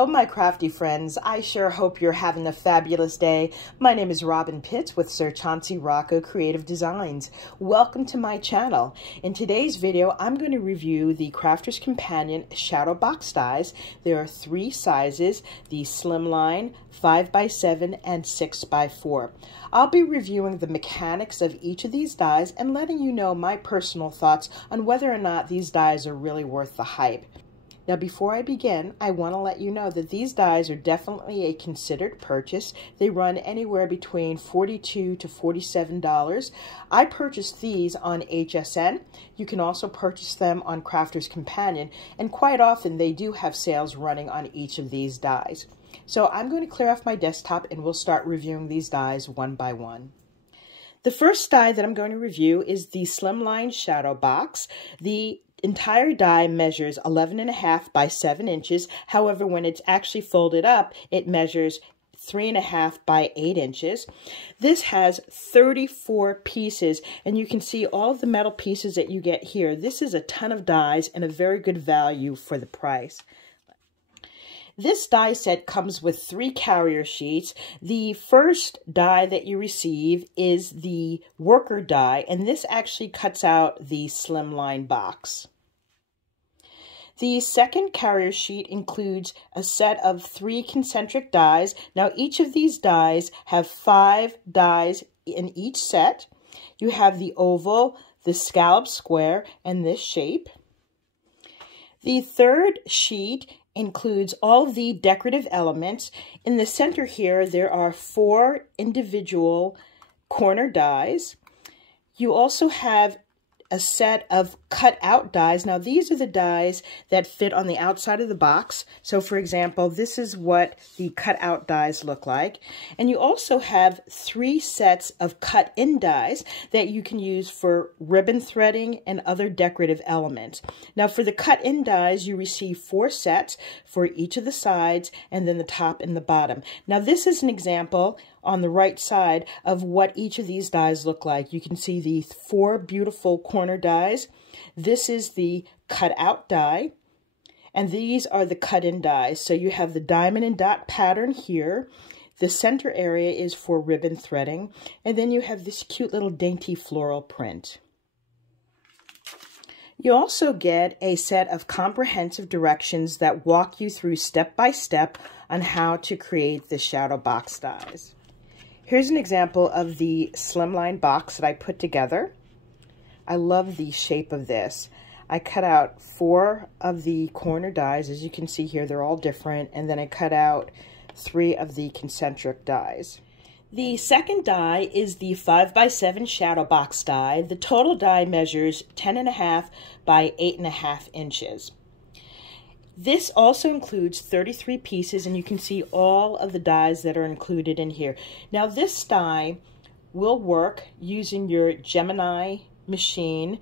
Hello, my crafty friends. I sure hope you're having a fabulous day. My name is Robyn Pitts with Sir Chauncey Rocco Creative Designs. Welcome to my channel. In today's video, I'm going to review the Crafter's Companion Shadow Box dies. There are three sizes, the Slimline, 5x7, and 6x4. I'll be reviewing the mechanics of each of these dies and letting you know my personal thoughts on whether or not these dies are really worth the hype. Now, before I begin, I want to let you know that these dies are definitely a considered purchase. They run anywhere between $42 to $47. I purchased these on HSN. You can also purchase them on Crafter's Companion, and quite often they do have sales running on each of these dies. So I'm going to clear off my desktop and we'll start reviewing these dies one by one. The first die that I'm going to review is the Slimline Shadow Box. The entire die measures 11.5 by 7 inches. However, when it's actually folded up, it measures 3.5 by 8 inches. This has 34 pieces, and you can see all of the metal pieces that you get here. This is a ton of dies and a very good value for the price. This die set comes with 3 carrier sheets. The first die that you receive is the worker die, and this actually cuts out the Slimline box. The second carrier sheet includes a set of 3 concentric dies. Now, each of these dies have 5 dies in each set. You have the oval, the scallop square, and this shape. The third sheet includes all of the decorative elements. In the center here, there are 4 individual corner dies. You also have a set of cut out dies. Now, these are the dies that fit on the outside of the box. So, for example, this is what the cut out dies look like. And you also have 3 sets of cut in dies that you can use for ribbon threading and other decorative elements. Now, for the cut in dies, you receive 4 sets for each of the sides and then the top and the bottom. Now, this is an example on the right side of what each of these dies look like. You can see the 4 beautiful corner dies. This is the cut out die, and these are the cut in dies. So you have the diamond and dot pattern here. The center area is for ribbon threading, and then you have this cute little dainty floral print. You also get a set of comprehensive directions that walk you through step by step on how to create the shadow box dies. Here's an example of the Slimline box that I put together. I love the shape of this. I cut out 4 of the corner dies. As you can see here, they're all different. And then I cut out 3 of the concentric dies. The second die is the 5x7 shadow box die. The total die measures 10.5 by 8.5 inches. This also includes 33 pieces, and you can see all of the dies that are included in here. Now, this die will work using your Gemini machine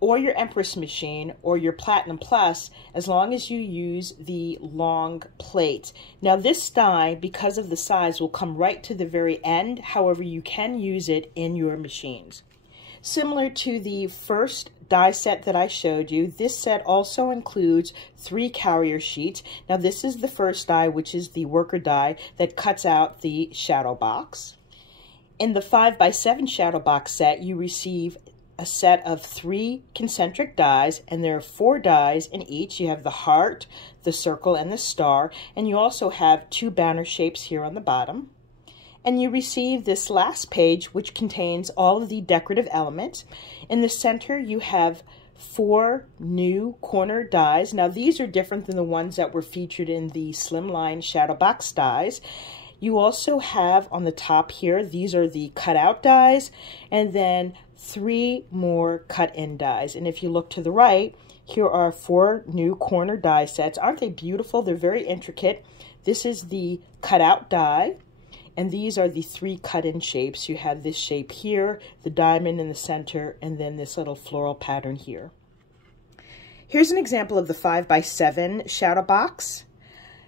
or your Empress machine or your Platinum Plus, as long as you use the long plate. Now, this die, because of the size, will come right to the very end. However, you can use it in your machines. Similar to the first die set that I showed you, this set also includes 3 carrier sheets. Now, this is the first die, which is the worker die that cuts out the shadow box. In the 5x7 shadow box set, you receive a set of 3 concentric dies, and there are 4 dies in each. You have the heart, the circle, and the star, and you also have 2 banner shapes here on the bottom. And you receive this last page, which contains all of the decorative elements. In the center, you have 4 new corner dies. Now, these are different than the ones that were featured in the Slimline Shadow Box dies. You also have on the top here, these are the cutout dies, and then 3 more cut-in dies. And if you look to the right, here are 4 new corner die sets. Aren't they beautiful? They're very intricate. This is the cutout die. And these are the 3 cut-in shapes. You have this shape here, the diamond in the center, and then this little floral pattern here. Here's an example of the 5x7 shadow box.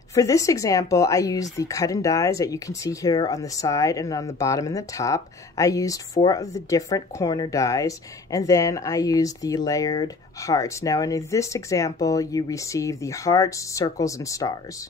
For this example, I used the cut-in dies that you can see here on the side and on the bottom and the top. I used 4 of the different corner dies, and then I used the layered hearts. Now, in this example, you receive the hearts, circles, and stars.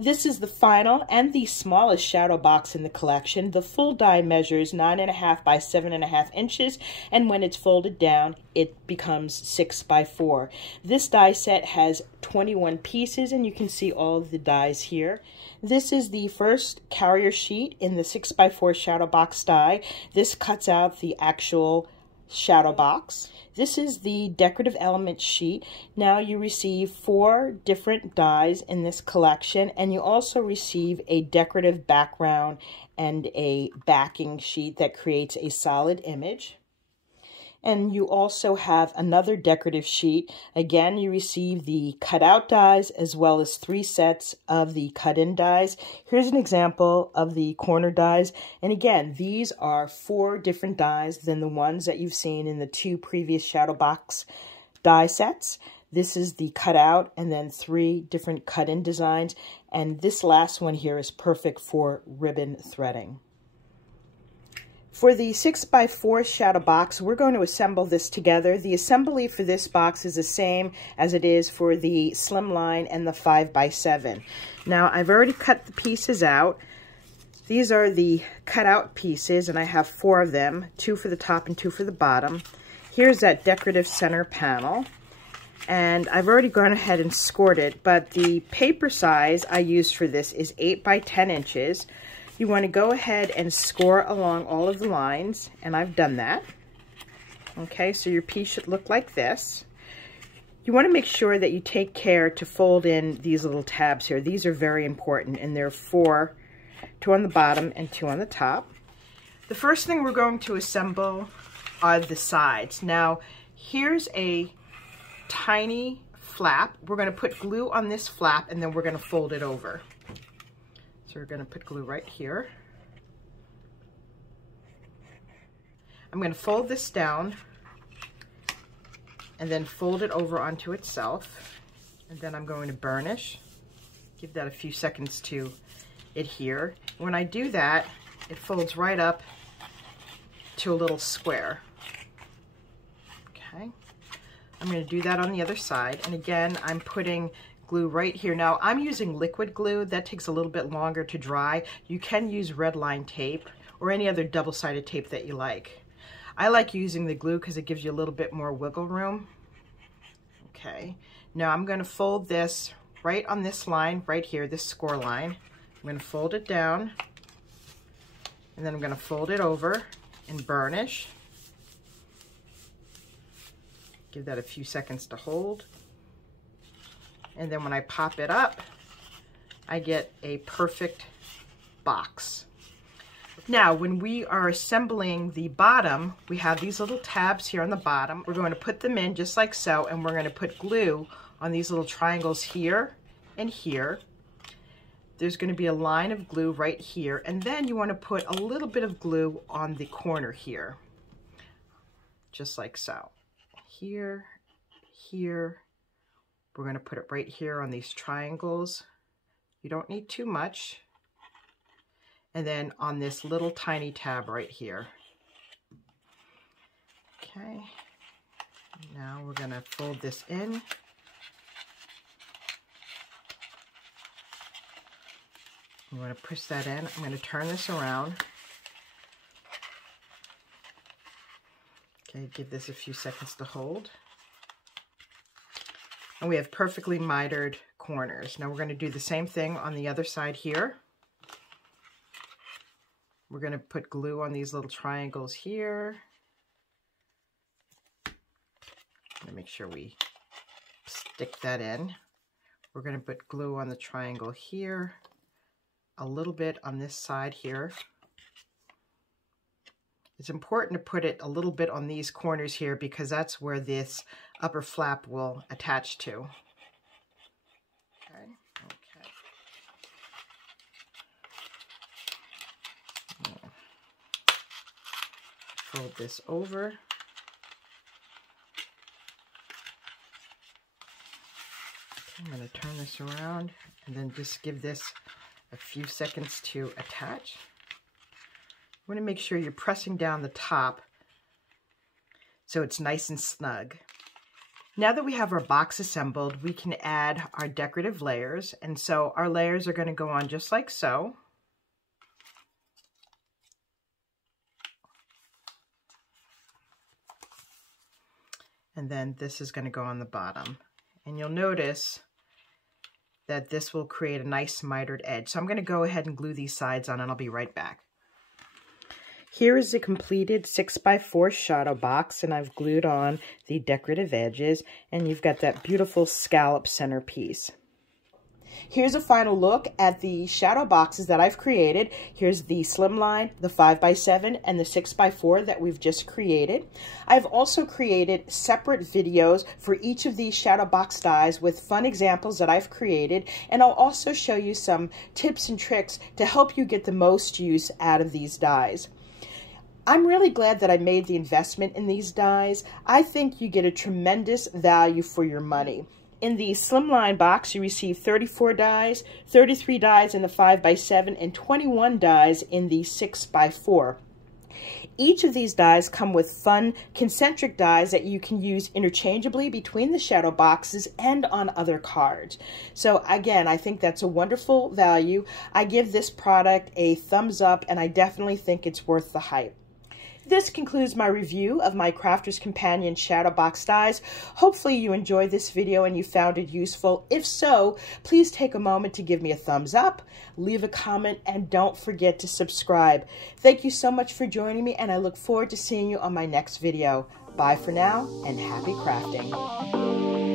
This is the final and the smallest shadow box in the collection. The full die measures 9.5 by 7.5 inches, and when it's folded down, it becomes 6 by 4. This die set has 21 pieces, and you can see all of the dies here. This is the first carrier sheet in the 6 by 4 shadow box die. This cuts out the actual shadow box. This is the decorative element sheet. Now you receive 4 different dies in this collection, and you also receive a decorative background and a backing sheet that creates a solid image. And you also have another decorative sheet. Again, you receive the cutout dies as well as 3 sets of the cut-in dies. Here's an example of the corner dies. And again, these are 4 different dies than the ones that you've seen in the 2 previous shadow box die sets. This is the cutout and then 3 different cut-in designs. And this last one here is perfect for ribbon threading. For the 6 by 4 shadow box, we're going to assemble this together. The assembly for this box is the same as it is for the Slimline and the 5 by 7. Now, I've already cut the pieces out. These are the cutout pieces, and I have 4 of them, 2 for the top and 2 for the bottom. Here's that decorative center panel. And I've already gone ahead and scored it, but the paper size I used for this is 8 by 10 inches. You want to go ahead and score along all of the lines, and I've done that. Okay, so your piece should look like this. You want to make sure that you take care to fold in these little tabs here. These are very important, and there are 4, 2 on the bottom and 2 on the top. The first thing we're going to assemble are the sides. Now, here's a tiny flap. We're going to put glue on this flap, and then we're going to fold it over. So we're going to put glue right here. I'm going to fold this down and then fold it over onto itself. And then I'm going to burnish. Give that a few seconds to adhere. When I do that, it folds right up to a little square. Okay. I'm going to do that on the other side. And again, I'm putting glue right here. Now, I'm using liquid glue. That takes a little bit longer to dry. You can use red line tape or any other double-sided tape that you like. I like using the glue because it gives you a little bit more wiggle room. Okay, now I'm going to fold this right on this line right here, this score line. I'm going to fold it down, and then I'm going to fold it over and burnish. Give that a few seconds to hold. And then when I pop it up, I get a perfect box. Now, when we are assembling the bottom, we have these little tabs here on the bottom. We're going to put them in just like so, and we're going to put glue on these little triangles here and here. There's going to be a line of glue right here, and then you want to put a little bit of glue on the corner here, just like so. Here, here. We're going to put it right here on these triangles. You don't need too much. And then on this little tiny tab right here. Okay. Now we're going to fold this in. I'm going to push that in. I'm going to turn this around. Okay, give this a few seconds to hold. And we have perfectly mitered corners. Now we're going to do the same thing on the other side here. We're going to put glue on these little triangles here. Make sure we stick that in. We're going to put glue on the triangle here, a little bit on this side here. It's important to put it a little bit on these corners here because that's where this upper flap will attach to. Okay, okay. Fold this over. I'm going to turn this around and then just give this a few seconds to attach. You want to make sure you're pressing down the top so it's nice and snug. Now that we have our box assembled, we can add our decorative layers. And so our layers are going to go on just like so. And then this is going to go on the bottom. And you'll notice that this will create a nice mitered edge. So I'm going to go ahead and glue these sides on, and I'll be right back. Here is the completed 6x4 shadow box, and I've glued on the decorative edges, and you've got that beautiful scallop centerpiece. Here's a final look at the shadow boxes that I've created. Here's the Slimline, the 5x7, and the 6x4 that we've just created. I've also created separate videos for each of these shadow box dies with fun examples that I've created, and I'll also show you some tips and tricks to help you get the most use out of these dies. I'm really glad that I made the investment in these dies. I think you get a tremendous value for your money. In the Slimline box, you receive 34 dies, 33 dies in the 5x7, and 21 dies in the 6x4. Each of these dies come with fun concentric dies that you can use interchangeably between the shadow boxes and on other cards. So again, I think that's a wonderful value. I give this product a thumbs up, and I definitely think it's worth the hype. This concludes my review of my Crafter's Companion Shadow Box dies. Hopefully you enjoyed this video and you found it useful. If so, please take a moment to give me a thumbs up, leave a comment, and don't forget to subscribe. Thank you so much for joining me, and I look forward to seeing you on my next video. Bye for now, and happy crafting.